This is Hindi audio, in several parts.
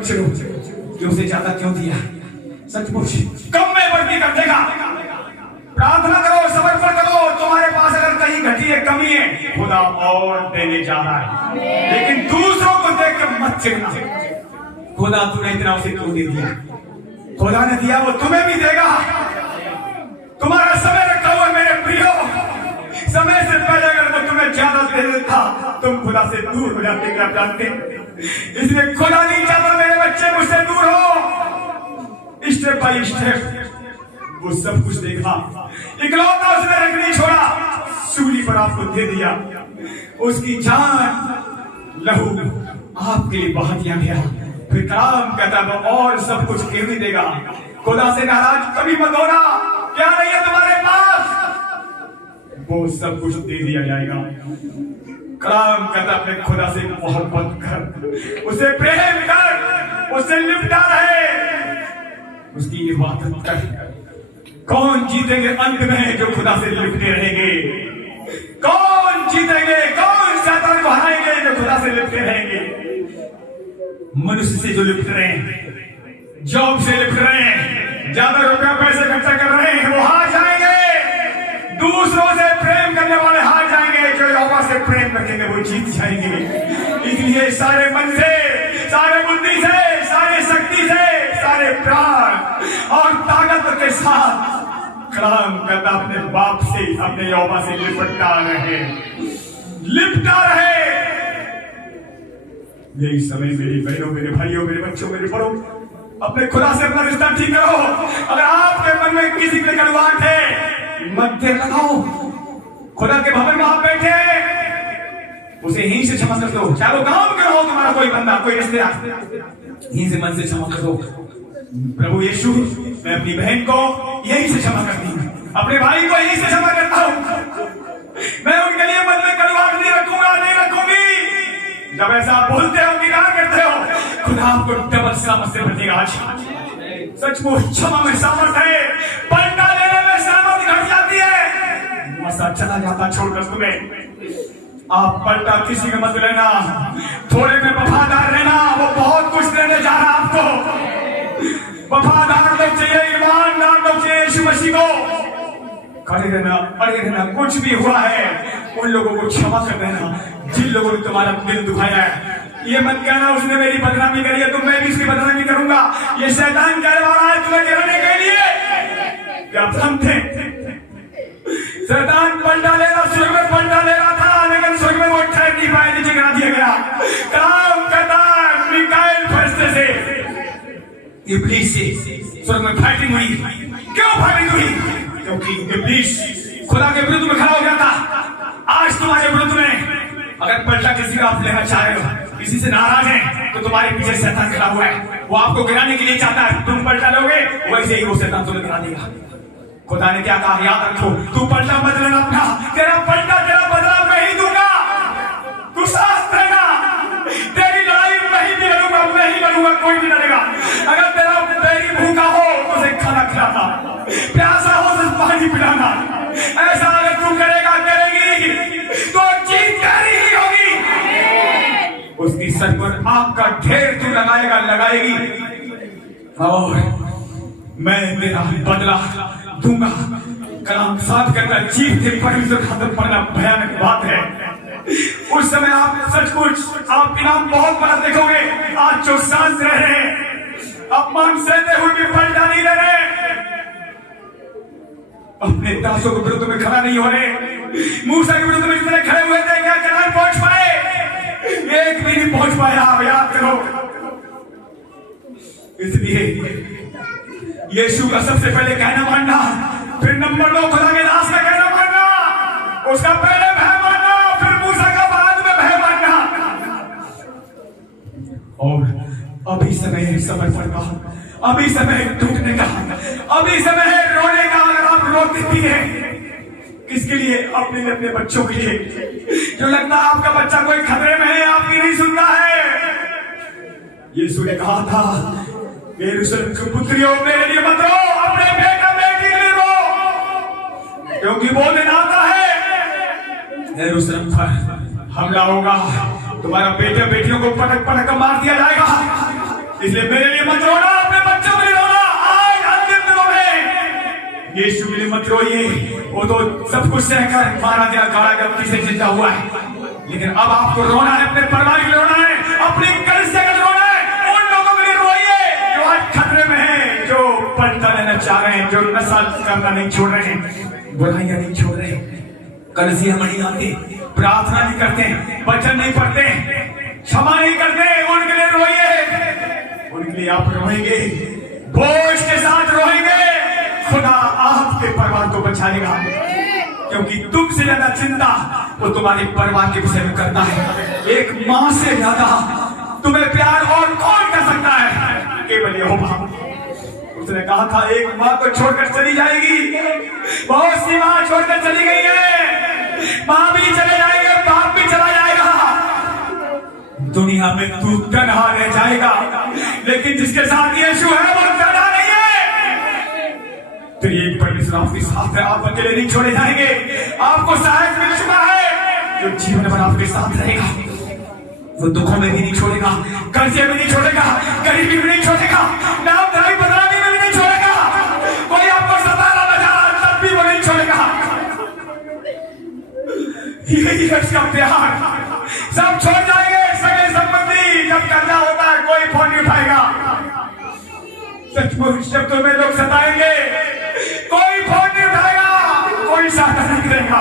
बच्चे को कि उसे ज्यादा क्यों दिया। सचमुच कम में बढ़ती कर देगा। प्रार्थना करो, समर्पण करो। तुम्हारे पास अगर कहीं घटी है, कमी है, खुदा और देने जा रहा है। लेकिन दूसरों को देख कर मत चिढ़ना। खुदा तूने इतना उसे क्यों दे दिया? खुदा ने दिया वो तुम्हें भी देगा। तुम्हारा समय रखा हुआ मेरे प्रियो, समय से पहले अगर वो तुम्हें ज्यादा दे देता तुम खुदा से दूर हो जाते। क्या जानते? इसलिए खुदा नहीं चाहता मेरे बच्चे मुझसे दूर हो। स्टेप बाय स्टेप वो सब कुछ देखा। इकलौता उसने रंग नहीं छोड़ा, सूली पर आपको दे दिया। उसकी जान लहू आपके लिए बहा दिया गया। फिर कलाम कहता है और सब कुछ क्यों नहीं देगा। खुदा से नाराज कभी मत होना। क्या नहीं है तुम्हारे पास, वो सब कुछ दे दिया जाएगा। कलाम कहता अपने खुदा से मोहब्बत कर, उसे प्रेम कर, उसे लिपटा रहे, उसकी इबादत कर। कौन जीतेंगे अंत में? जो खुदा से लिपटे रहेंगे। कौन जीतेंगे? कौन शैतान को हराएंगे? जो खुदा से लिपटे रहेंगे। मनुष्य से जो लिपट रहे हैं, जॉब से लिपट रहे हैं, ज्यादा रुपया पैसे खर्चा कर रहे हैं, वो हार जाएंगे। दूसरों से प्रेम करने वाले हार जाएंगे। जो यहोवा से प्रेम रखेंगे वो जीत जाएंगे। इसलिए सारे मन से, सारे बुद्धि से, सारी शक्ति से, सारे प्राण और ताकत के साथ कलाम करता अपने बाप से, अपने यहोवा से लिपटा रहे, लिपटा रहे। यही समय मेरी बहनों, मेरे भाइयों, मेरे बच्चों, मेरे बड़ों, अपने खुदा से अपना रिश्ता ठीक करो। अगर आपके मन में किसी की कड़वाहट है, मत देर लगाओ। खुदा के भवन में आप बैठे, उसे यहीं से क्षमा कर दो। चाहे वो गांव में हो तुम्हारा कोई बंदा, कोई रिश्तेदार, यहीं से मन से क्षमा कर दो। प्रभु यीशु, मैं अपनी बहन को यहीं से क्षमा करती हूँ, अपने भाई को यहीं से क्षमा करता हूँ। मैं उनके लिए मन में कड़वाहट नहीं रखूंगा, नहीं रखूंगी। जब ऐसा आप बोलते हो, निगाह करते हो, खुदा आपको डबल सलामत से भरेगा। आज सचमुच क्षमा में सामर्थ है, पलटा लेने में सामर्थ घट जाती है। मसा चला जाता छोड़कर तुम्हें। आप पलटा किसी का मत लेना, थोड़े में वफादार रहना। वो बहुत कुछ देने जा रहा आपको। वफादार लोग चाहिए, ईमानदार लोग चाहिए यीशु मसीह को। खड़े रहना, अड़े रहना। कुछ भी हुआ है उन लोगों को क्षमा कर देना जिन लोगों ने तुम्हारा दिल दुखाया है। ये मत कहना उसने मेरी बदनामी करी है तो मैं भी उसकी बदनामी करूंगा। ये शैतान कहने वाला है तुम्हें गिराने के लिए। क्या भ्रम थे? शैतान पलटा ले रहा, स्वर्ग में पलटा ले रहा था, लेकिन स्वर्ग में वो ठहर नहीं पाए, नीचे गिरा दिया गया। काम कहता मिकाएल फरिश्ते से, इब्लीस से स्वर्ग में फाइटिंग हुई। क्यों फाइटिंग हुई? क्योंकि इब्लीस खुदा के विरुद्ध में खड़ा हो गया था। आज तुम्हारे विरुद्ध में अगर पलटा किसी का आप लेना चाह रहे हो, किसी से नाराज है, तो तुम्हारे पीछे शैतान खड़ा हुआ है। वो आपको गिराने के लिए चाहता है। तुम पलटा लोगे, वैसे ही वो शैतान तुम्हें गिरा देगा। खुदा ने क्या कहा? याद रखो, तू पलटा मत लेना अपना, तेरा पलटा, तेरा बदला मैं ही दूंगा। तू साथ रहना, तेरी लड़ाई मैं ही लड़ूंगा, मैं ही लड़ूंगा, कोई नहीं लड़ेगा। अगर तेरा तेरी भूखा हो तो उसे खाना खिलाना, प्यासा हो तो पानी पिलाना। ऐसा अगर तू करेगा, करेगी, तो जीत तेरी ही होगी। उसकी सर पर आग का ढेर तू लगाएगा, लगाएगी, और मैं तेरा बदला दूंगा। कलाम साफ करता जीव थे परमेश्वर खातर पड़ना भयानक बात है। उस समय आप सचमुच आप इनाम बहुत बड़ा देखोगे। आज जो शांत रह रहे हैं, अपमान सहते हुए भी पलटा नहीं ले रहे, अपने दासों के विरुद्ध में खड़ा नहीं हो रहे। मूसा के विरुद्ध में जितने खड़े हुए थे, क्या कनान पहुंच पाए? एक भी नहीं पहुंच पाया। आप याद करो। इसलिए यीशु का सबसे पहले कहना मानना, फिर नंबर 2 खुदा के दास का कहना मानना, उसका पहले भय मानना, फिर मूसा का बाद में भय मानना। और अभी समय है समर्पण का, अभी समय है टूटने का, अभी समय है रोने का। अगर आप रोते भी हैं, किसके लिए? अपने अपने बच्चों के लिए। जो लगता है आपका बच्चा कोई खतरे में है, आपकी नहीं सुनता है। यीशु ने कहा था, यरूशलेम की पुत्रियों, मेरे लिए मत रो, अपने बेटा बेटी के लिए रो, क्योंकि वो दिन आता है यरूशलेम पर हमला होगा। तुम्हारा बेटे बेटियों को पटक पटक कर मार दिया जाएगा। इसलिए मेरे लिए मत रोना, अपने बच्चों के लिए रोना। आज अंतिम दिनों में यीशु के लिए मत रोइए, वो तो सब कुछ सहकर मारा गया, गाड़ा गया, किसे जिंदा हुआ है। लेकिन अब आपको रोना है, अपने परिवार के लिए रोना है, अपनी कलीसिया के लिए रोना है। उन लोगों के लिए रोइए जो आज खतरे में हैं, जो पलटा लेना चाह रहे हैं, जो नशा करना नहीं छोड़ रहे हैं, बुराइयां नहीं छोड़ रहे, कलीसिया में नहीं आते, प्रार्थना नहीं करते, वचन नहीं पढ़ते, क्षमा नहीं करते, उनके लिए रोइए। उनके लिए आप रोएंगे, बोझ के साथ रोएंगे, खुदा आपके परिवार को बचाएगा, क्योंकि तुमसे ज्यादा चिंता वो तुम्हारे परिवार के विषय में करता है। एक मां से ज्यादा तुम्हें प्यार और कौन कर सकता है? केवल यहोवा। उसने कहा था एक मां को छोड़कर चली जाएगी, बहुत सी मां छोड़कर चली गई है, मां भी चले जाएंगे, बाप भी चला जाएगा, दुनिया में तू तन्हा रह जाएगा। लेकिन जिसके साथ यीशु है वो तन्हा नहीं है। तो एक परमेश्वर आपके साथ है, आप अकेले नहीं छोड़े जाएंगे, आपको सहायक मिल चुका है जो जीवन भर आपके साथ रहेगा। वो दुखों में भी नहीं छोड़ेगा, कर्जे में नहीं छोड़ेगा, गरीबी में नहीं छोड़ेगा, नामधारी बदनामी में भी नहीं छोड़ेगा, कोई आपको सताना बजा तब भी वो नहीं छोड़ेगा। यही है उसका प्यार। सब छोड़ जाएंगे, सगे संबंधी, जब कर्जा होता है कोई फोन नहीं उठाएगा, सचमुच जब तुम्हें लोग सताएंगे कोई फोन नहीं उठाएगा, कोई सहायता नहीं करेगा।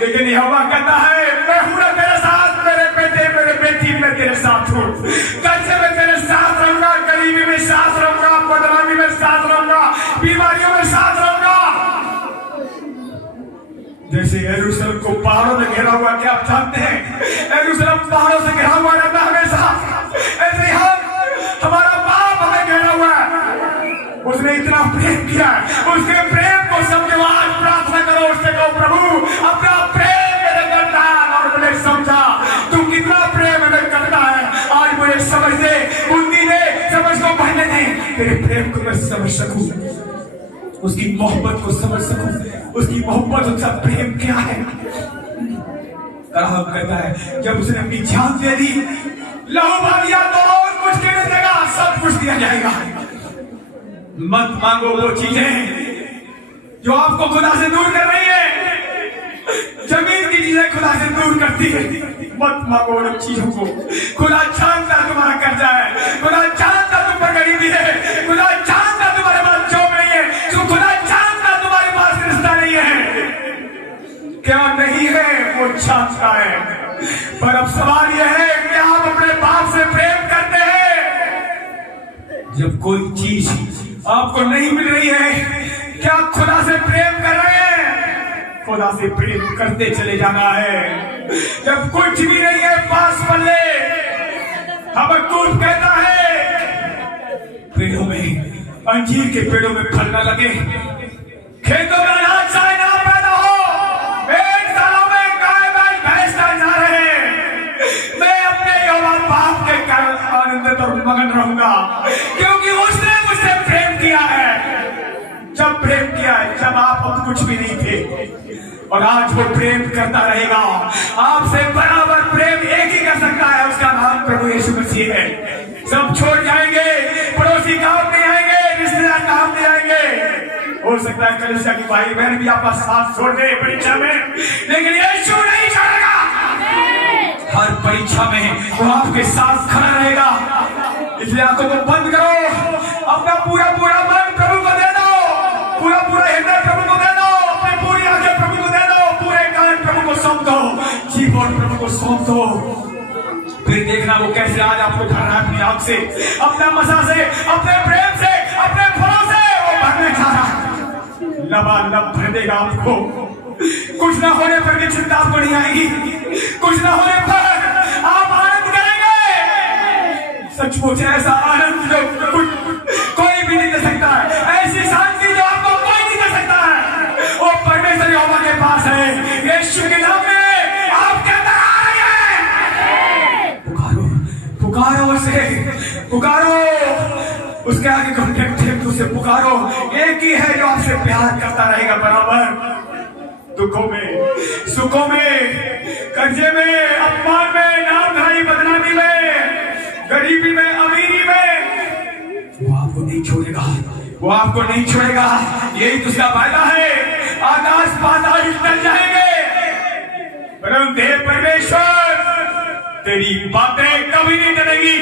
लेकिन यहोवा कहता है मैं हूं ना तेरे साथ, मेरे बेटे मेरे बेटी मैं तेरे साथ हूं, कर्जे में तेरे साथ रहूंगा, गरीबी में साथ रहूंगा, बदनामी में साथ रहूंगा, बीमारियों में साथ रहूंगा। जैसे यरूशलेम को पहाड़ों में घेरा हुआ, क्या आप जानते हैं यरूशलेम पहाड़ों से घिरा हुआ रहता है हमेशा, ऐसे हमारा बाप हमें घेरा हुआ है। उसने इतना प्रेम किया, उसके प्रेम को समझो। आज प्रार्थना करो, उससे कहो प्रभु अपना प्रेम मेरे अंदर डाल और मुझे समझा तू कितना प्रेम हमें करता है। आज मुझे समझ दे, बुद्धि दे, समझ को बढ़ने दे, तेरे प्रेम को मैं समझ सकूं, उसकी मोहब्बत को समझ सकूं, उसकी मोहब्बत उसका प्रेम क्या है। कहता है जब उसने अपनी जान दे दी, लहू बहा दिया, तो और कुछ नहीं देगा, सब कुछ दिया जाएगा। मत मांगो वो चीजें जो आपको खुदा से दूर कर रही है, जमीन की चीजें खुदा से दूर करती है। मत मांगो उन चीजों को। खुदा जानता तुम्हारा कर्जा है, खुदा जानता तुम पर गरीबी है, खुदा जानता तुम्हारे पास जॉब नहीं है, खुदा जानता तुम्हारे पास रिश्ता नहीं है, क्या नहीं है वो जानता है। पर अब सवाल यह है कि आप अपने बाप से प्रेम करते हैं? जब कोई चीज आपको नहीं मिल रही है, क्या खुदा से प्रेम कर रहे हैं? खुदा से प्रेम करते चले जाना है। जब कुछ भी नहीं है पास पल्ले, हबक्कूक कहता है पेड़ों में, अंजीर के पेड़ों में फल न लगे, खेतों में अनाज चाहे ना पैदा हो, भेड़शालाओं में गाय बैल भैंस ना रहे, मैं अपने यहोवा बाप के कारण आनंदित और मगन रहूंगा, क्योंकि उसने मुझसे प्रेम किया है। जब प्रेम किया है, जब आप अब कुछ भी नहीं थे, और आज वो प्रेम करता रहेगा। आपसे बराबर प्रेम एक ही कर सकता है, उसका नाम प्रभु यीशु मसीह है। सब छोड़ जाएंगे, पड़ोसी काम नहीं आएंगे, रिश्तेदार काम नहीं आएंगे, हो सकता है कलीसिया की भाई बहन भी आपका साथ छोड़ दे परीक्षा में, लेकिन यीशु नहीं छोड़ेगा। हर परीक्षा में वो आपके साथ खड़ा रहेगा। इसलिए आंखों को बंद करो, अपना पूरा पूरा मन प्रभु को दे दो, पूरा पूरा हृदय प्रभु को दे दो, अपनी पूरी आंखें प्रभु को दे दो, पूरे कान प्रभु को सौंप दो, जीवन प्रभु को सौंप दो। फिर देखना वो कैसे आज आपको भर रहा है अपनी आंख से, अपना मसा से, अपने प्रेम से, अपने फलों से वो भरने जा रहा है। लबालब भर देगा आपको। कुछ ना होने पर भी चिंता आपको नहीं आएगी, कुछ ना होने पर आप आनंद करेंगे। सचमुच ऐसा आनंद जो कोई भी नहीं दे सकता है, ऐसी शांति जो आपको कोई नहीं दे सकता है, वो परमेश्वर यहोवा के पास है। यीशु के नाम में आप कहते हैं, पुकारो पुकारो उसे, पुकारो उसके आगे कॉन्टेक्ट उसे पुकारो। एक ही है जो आपसे प्यार करता रहेगा बराबर, दुखों में, सुखों में, कर्जे में, अपमान में, नामधारी बदनामी में, गरीबी में, अमीरी में, वो आपको नहीं छोड़ेगा। यही तो उसका फायदा है। आकाश पाताल टल जाएंगे परंतु हे परमेश्वर तेरी बातें कभी नहीं टलेगी।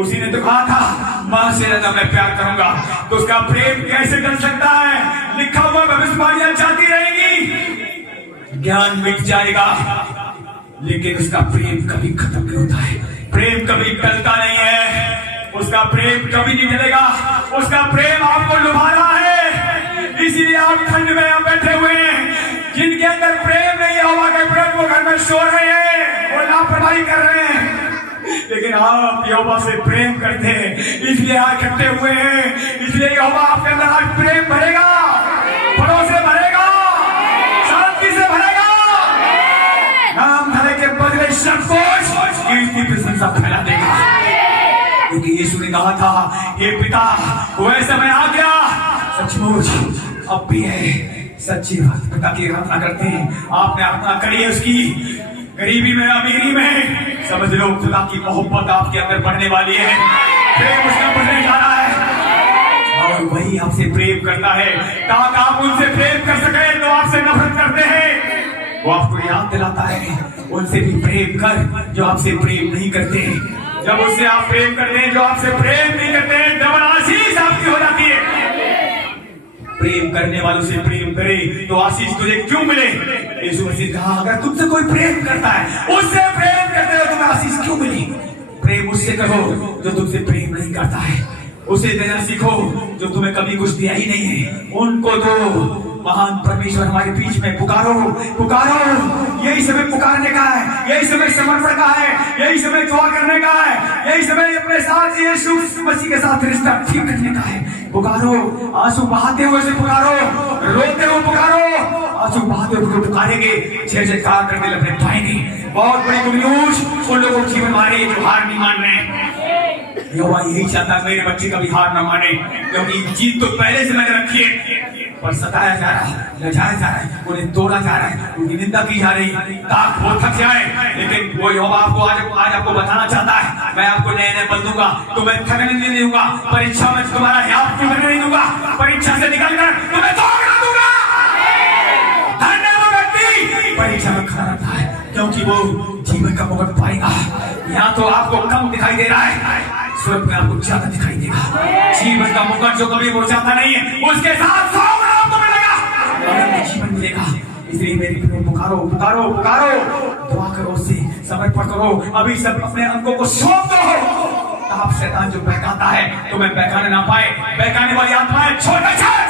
उसी ने तो कहा था मां से ज्यादा मैं प्यार करूंगा, तो उसका प्रेम कैसे टल सकता है? लिखा हुआ भविष्यवाणियां चलती रहेंगी, ज्ञान मिट जाएगा, लेकिन उसका प्रेम कभी खत्म नहीं होता है। प्रेम कभी टलता नहीं है, उसका प्रेम कभी नहीं टलेगा। उसका प्रेम आपको लुभा रहा है, इसीलिए आप ठंड में आप बैठे हुए हैं। जिनके अंदर प्रेम नहीं है, हवा के प्रेम वो घर में सो रहे हैं, वो लापरवाही कर रहे हैं। लेकिन आप यहोवा से प्रेम करते हैं, इसलिए आज इकट्ठे हुए हैं। इसलिए यहोवा आपके अंदर आज प्रेम भरेगा, फलों से भरेगा, शांति से भरेगा। नाम धरे के बदले संकोच कीर्ति प्रशंसा फैला देगा। क्योंकि यीशु ने कहा था, हे पिता वह समय आ गया, सचमुच अब भी है, सच्ची बात पिता की आराधना करते हैं। आपने आराधना करी है उसकी, गरीबी में अमीरी में, समझ लो खुदा की मोहब्बत आपके अंदर बढ़ने वाली है। प्रेम उसका बढ़ने जा रहा है और वही आपसे प्रेम करता है। ताकि आप उनसे प्रेम कर सके तो आपसे नफरत करते हैं। वो आपको याद दिलाता है उनसे भी प्रेम कर जो आपसे प्रेम नहीं करते। जब उससे आप प्रेम करते हैं जो आपसे प्रेम नहीं करते हैं, डबल आशीष आपकी हो जाती है। प्रेम करने वालों से प्रेम करे तो आशीष तुझे क्यों मिले? यीशु मसीह कहा, अगर तुमसे कोई प्रेम करता है, उससे प्रेम करते हो, तुम्हें आशीष क्यों मिली? प्रेम उससे करो जो तुमसे प्रेम नहीं करता है। उसे देना सीखो जो तुम्हें कभी कुछ दिया ही नहीं है। उनको दो। महान परमेश्वर हमारे बीच में पुकारो, पुकारो। यही समय पुकारने का है, यही समय समर्पण का है, यही समय दुआ करने का है, यही समय अपने साथ यीशु मसीह के साथ रिश्ता ठीक करने का है। पुकारो, आंसू बहाते हुए से पुकारो, रोते हुए पुकारो। आंसू बहाते हुए पुकारेंगे, जय जयकार करने लगने पाएंगे। बहुत बड़ी गुड न्यूज उन लोगों के जीवन में आ रही है जो हार नहीं मान रहे। यहोवा यही चाहता मेरे बच्चे कभी हार न माने, क्योंकि जीत तो पहले से मैंने रखी है, पर सताया जा रहा है, लजाया जा रहा है, उन्हें तोड़ा जा रहा है, उनकी निंदा की जा रही है, ताकि वो थक जाए। लेकिन वो यहोवा आपको आज आपको बताना चाहता है, मैं आपको नए नए बल दूंगा, तुम्हें थकने नहीं दूंगा, परीक्षा में तुम्हारा याद करने नहीं दूंगा, परीक्षा से निकल कर तुम्हें दौड़ना दूंगा। धन्यवाद व्यक्ति परीक्षा में खड़ा रहता है, क्योंकि वो जीवन का मुकुट पाएगा। यहाँ तो आपको कम दिखाई दे रहा है, स्वर्ग में आपको ज्यादा दिखाई देगा। जीवन का मुकुट जो कभी मुरझाता नहीं है, उसके साथ 100 गुना आपको मिलेगा, जीवन मिलेगा। इसलिए मेरी पुकारो, पुकारो, पुकारो, दुआ करो, उससे समर्पण करो। अभी सब अपने अंगों को सौंप दो। आप शैतान जो बहकाता है तुम्हें बहकाने ना पाए। बहकाने वाली आत्माएं छोड़ छाए,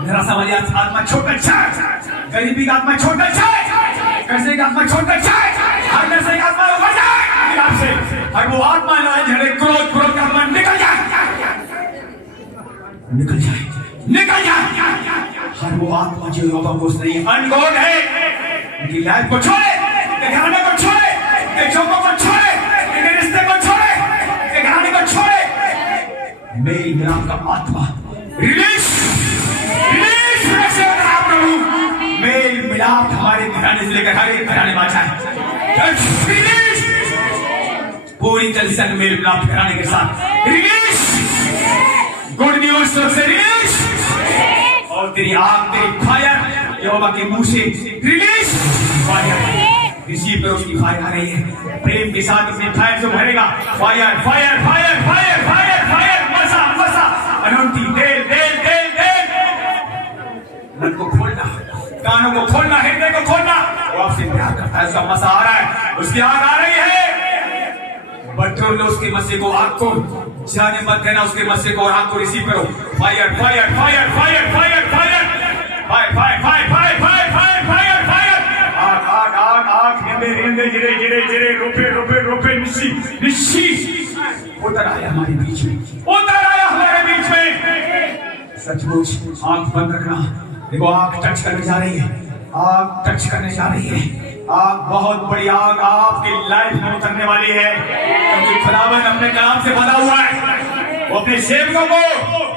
निराशा वाली आत्मा छोड़ छाए, गरीबी की आत्मा छोड़ छाए, कर्जे की आत्मा छोड़ छाए, हर नशे की आत्मा उभर जाए आपसे। हर वो आत्मा लाए झड़े क्रोध का आत्मा निकल जाए, निकल जाए, निकल जाए। हर वो आत्मा जो यहोवा को नहीं अनगोड है, उनकी लाइफ को छोड़े, घराने को छोड़े, जॉबों को छोड़े, रिश्ते को छोड़े, घराने को छोड़े। मेल मिलाप का आत्मा रिलीज, रिलीज प्रभु। मेल मिलाप हमारे घराने से लेकर हर एक घराने में आ जाए। पूरी कलीसिया में मेल मिलाप घराने के साथ रिलीज, गुड न्यूज से रिलीज, और तेरी आग, तेरी फायर यहोवा के मुंह से रिलीज, फायर रिसीव करो। उसकी फायर आ रही है, प्रेम के साथ अपनी फायर से भरेगा। Fire, fire, fire, fire, fire, fire, मसा, मसा, अनंती, तेल, तेल, तेल, तेल। मन को खोलना, कानों को खोलना, हृदय को खोलना। वो आपसे प्यार करता है, उसका मसा आ रहा है, उसकी आग आ रही है। बटोर लो उसके मस्से को, आग को जाने मत देना उसके मस्से को, और आग को रिसीव करो। Fire, fire, fire, fire, fire, fire, fire, fire, fire, fire, fire, fire, fire, fire, आग, आग, आग, आग, हिंदे, हिंदे, जिरे, जिरे, जिरे, रोपे, रोपे, रोपे, निशी, निशी, उतर आया हमारे बीच में, उतर आया हमारे बीच में। सचमुच आंख बंद रखना। देखो आग टच करने जा रही है, आग टच करने जा रही है। आग, बहुत बड़ी आग आपकी लाइफ में उतरने वाली है, क्योंकि खुदावंद अपने कलाम से बना हुआ है। वो अपने सेवकों को,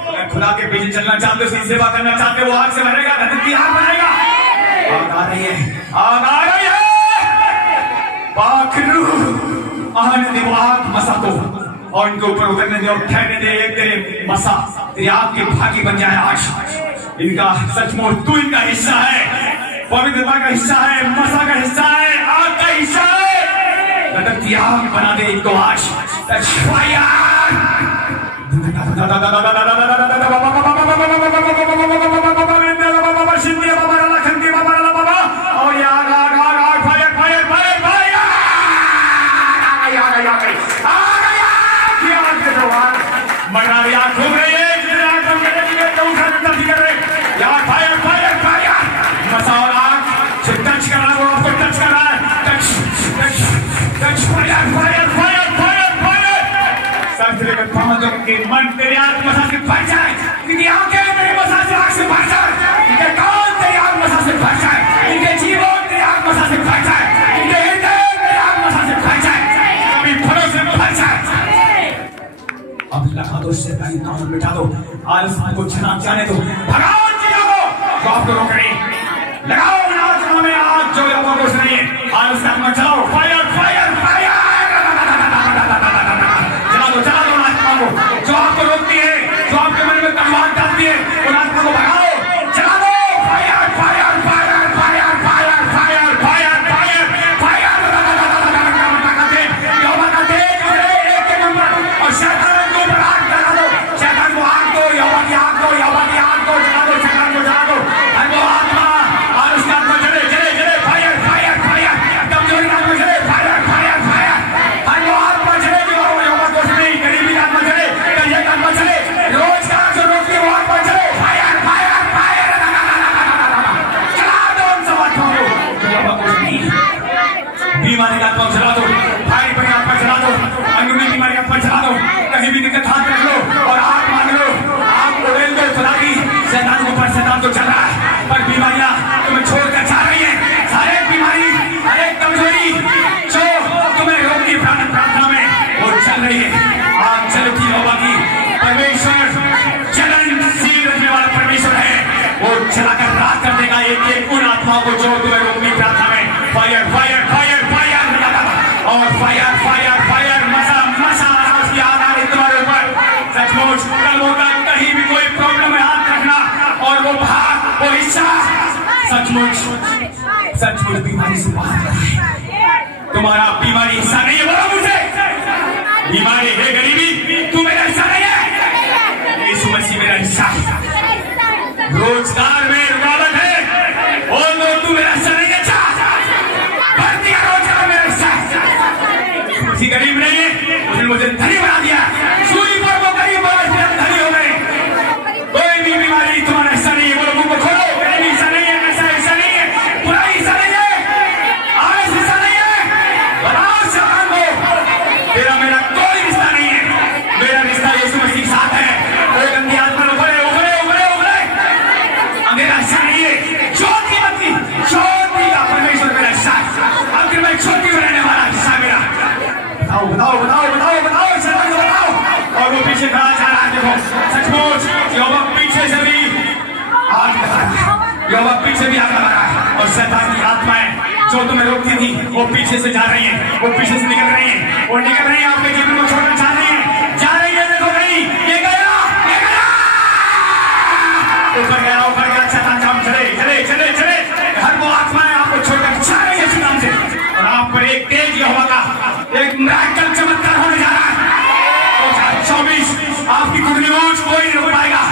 अगर खुदा के पीछे चलना चाहते हो, उसकी सेवा करना चाहते हो, वो आग से भरेगा, धरती की आग बनाएगा। आग आ रही है, आग आ रही है। पाखरू आने दे वो आग मसा को, और इनके ऊपर उतरने दे और ठहरने दे एक तेरे मसा। तेरी आपके भागी बन जाए आज। इनका सचमुच तू इनका हिस्सा है, पवित्रता का हिस्सा है, मसा का हिस्सा है, आग का हिस्सा है। गदर की आग बना दे इनको आज। के मन तेरे आत्मा से भर जाए, इनकी आंखें तेरे मसा से आग से भर जाए, इनके कान तेरे आत्मा से भर जाए, इनके जीवन तेरे आत्मा से भर जाए, इनके हृदय तेरे आत्मा से भर जाए, कभी भरोसे में भर जाए। अब लगा दो शैतानी नाम मिटा दो, आलस को छना जाने दो, भगाओ चीजों को जो आपको रोक रही। लगाओ आत्मा में आग जो आपको रोक रही है, आलस आत्मा चलाओ, फायर फायर फायर चला दो आत्मा को जो आपको रोकती है, जो आपके मन में तलवार डालती है, उन आत्मा को भगाओ, चला दो। Fire fire fire fire fire fire fire fire fire यहोवा का तेज एक के नंबर और शैतान को आग लगा दो, शैतान को आग दो, यहोवा की आग दो, यहोवा की आग दो, जला दो, शैतान को जला दो। वो आत्मा और उसका आत्मा जले जले जले फायर फायर फायर कमजोरी का आत्मा जले फायर फायर फायर वो आत्मा जले जो यहोवा को नहीं गरीबी का आत्मा जले, कलिया का आत्मा जले, रोज का जो रोकती वो आत्मा जले, फायर फायर फायर चला दो उन सब आत्माओं को यहोवा को नहीं। बीमारी का आत्मा चला दो, भारी पड़ी आत्मा चला दो, अंदरूनी बीमारी का आत्मा चला दो, कहीं भी दिक्कत हाथ रख लो और आग मांग लो, आग उड़ेल दो खुदा की। शैतान को पर शैतान तो चल रहा है, पर बीमारियां तुम्हें छोड़कर जा रही हैं। हर एक बीमारी, हर एक कमजोरी जो तुम्हें रोकती प्रार्थना में वो चल रही है। आग चलती यहोवा की, परमेश्वर जलनशील रखने वाला परमेश्वर है, वो चलाकर रात कर देगा एक एक उन आत्माओं को जो तुम्हें रोकती प्रार्थना में। फायर फायर फायर फायर और फायर फायर फायर मसा मसा की आग आ रही तुम्हारे ऊपर। सचमुच कल होगा कहीं भी कोई प्रॉब्लम में हाथ रखना और वो भाग वो हिस्सा सचमुच सचमुच बीमारी से बाहर है। तुम्हारा बीमारी हिस्सा नहीं है, बोलो मुझे। बीमारी है गरीबी, तू मेरा हिस्सा नहीं है। यीशु मसीह मेरा हिस्सा है। रोजगार में रुकावट है, बोल दो तू मेरा हिस्सा नहीं है। भर्ती का रोजगार मेरा हिस्सा है। किसी गरीब नहीं है, उसने मुझे धनी बना दिया। सूली पर वो गरीब बना, इसलिए हम धनी हो गए। कोई भी बीमारी तुम्हारा हिस्सा नहीं है, बोलो मुंह को खोलो। गरीबी हिस्सा नहीं है, ऐसा हिस्सा नहीं है, बुराई हिस्सा नहीं है, आलस हिस्सा नहीं है। बताओ शैतान को तेरा मेरा कोई रिश्ता नहीं है, मेरा रिश्ता यीशु मसीह के साथ है। कोई गंदी आत्मा उभरे उभरे उभरे उभरे, मेरा हिस्सा नहीं है। ज्योति बत्ती ज्योति का परमेश्वर मेरा हिस्सा है। अंदर में ज्योति रहने वाला हिस्सा मेरा। बताओ बताओ बताओ बताओ बताओ शैतान को बताओ। और वो पीछे खड़ा जा रहा है, देखो सचमुच यहोवा पीछे से भी आग लगा रहा है, यहोवा पीछे भी आग लगा रहा है। और शैतान की आत्माएं जो तुम्हें रोकती थी वो पीछे से जा रही हैं, वो पीछे से निकल रही हैं, वो निकल रही हैं, आपके जीवन को छोड़कर जा रही हैं, जा रही है। देखो नहीं, ये गया ये गया, ऊपर गया ऊपर गया। शैतान जाम चले चले चले चले, हर वो आत्माएं आपको छोड़कर जा रही है शैतान से। और आप पर एक तेज यहोवा का एक मिरेकल चमत्कार होने जा रहा है। 2024 आपकी गुड न्यूज कोई नहीं रोक पाएगा।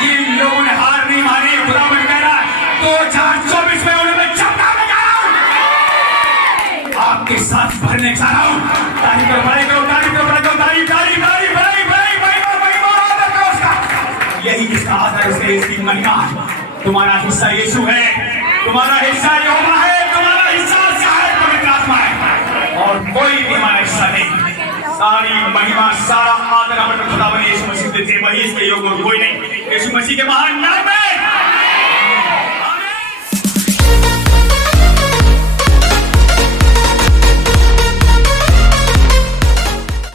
जिन लोगों ने हार नहीं मानी, खुदा में कह रहा है 2024 में उन्हें मैं चमकाने जा रहा हूं, आपके साथ भरने जा रहा हूं। तारीफ करो, बड़ाई करो, तारीफ करो, बड़ाई करो, तारीफ तारीफ तारीफ बड़ाई बड़ाई महिमा महिमा आदर करो उसका। यही जिसका आदर उसके इसकी महिमा। तुम्हारा हिस्सा यीशु है, तुम्हारा हिस्सा यहोवा है, तुम्हारा हिस्सा पवित्र आत्मा है, और कोई भी हमारा हिस्सा नहीं। सारी महिमा सारा आदर हमारे खुदा बने यीशु मसीह देते, वही इसके योग्य कोई नहीं। यीशु मसीह के महान नाम में